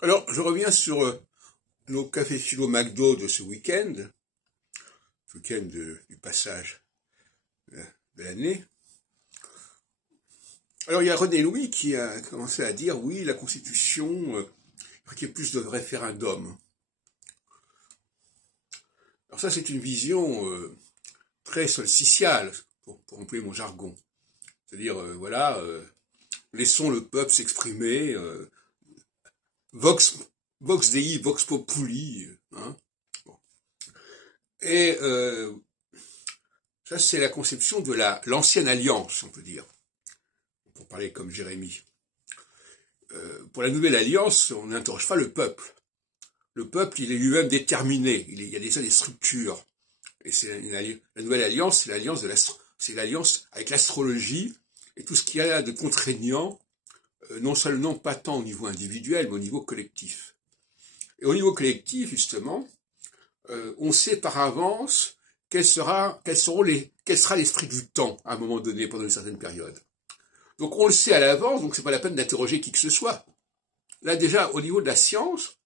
Alors, je reviens sur nos cafés philo McDo de ce week-end du passage de l'année. Alors, il y a René Louis qui a commencé à dire, oui, la Constitution, il faut qu'il y ait plus de référendums. Alors ça, c'est une vision très solsticiale, pour employer mon jargon. C'est-à-dire, laissons le peuple s'exprimer, vox dei, vox populi, hein. Bon. Et ça, c'est la conception de l'ancienne alliance, on peut dire, pour parler comme Jérémie. Pour la nouvelle alliance, on n'interroge pas le peuple. Le peuple, il est lui-même déterminé. Il y a déjà des structures. Et c'est la nouvelle alliance, c'est l'alliance avec l'astrologie et tout ce qu'il y a de contraignant, non seulement pas tant au niveau individuel, mais au niveau collectif. Et au niveau collectif, justement, on sait par avance quel sera l'esprit du temps à un moment donné pendant une certaine période. Donc on le sait à l'avance, donc c'est pas la peine d'interroger qui que ce soit. Là déjà, au niveau de la science,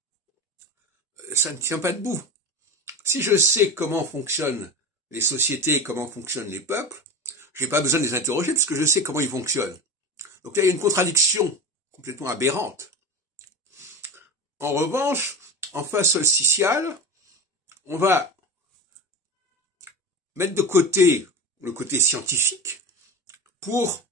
ça ne tient pas debout. Si je sais comment fonctionnent les sociétés, comment fonctionnent les peuples, j'ai pas besoin de les interroger parce que je sais comment ils fonctionnent. Donc là, il y a une contradiction complètement aberrante. En revanche, en phase solsticiale, on va mettre de côté le côté scientifique pour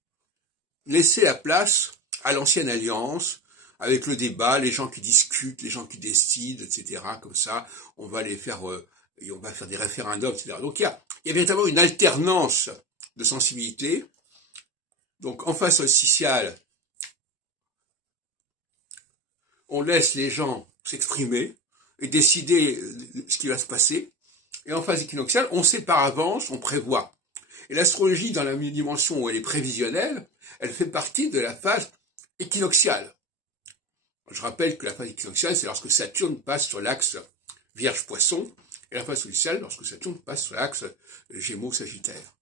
laisser la place à l'ancienne alliance, avec le débat, les gens qui discutent, les gens qui décident, etc. Comme ça, on va faire des référendums, etc. Donc il y a véritablement une alternance de sensibilité. Donc en phase solsticiale, on laisse les gens s'exprimer et décider ce qui va se passer. Et en phase équinoxiale, on sait par avance, on prévoit. Et l'astrologie, dans la dimension où elle est prévisionnelle, elle fait partie de la phase équinoxiale. Je rappelle que la phase équinoxiale, c'est lorsque Saturne passe sur l'axe Vierge-Poisson, et la phase solsticiale, lorsque Saturne passe sur l'axe Gémeaux-Sagittaire.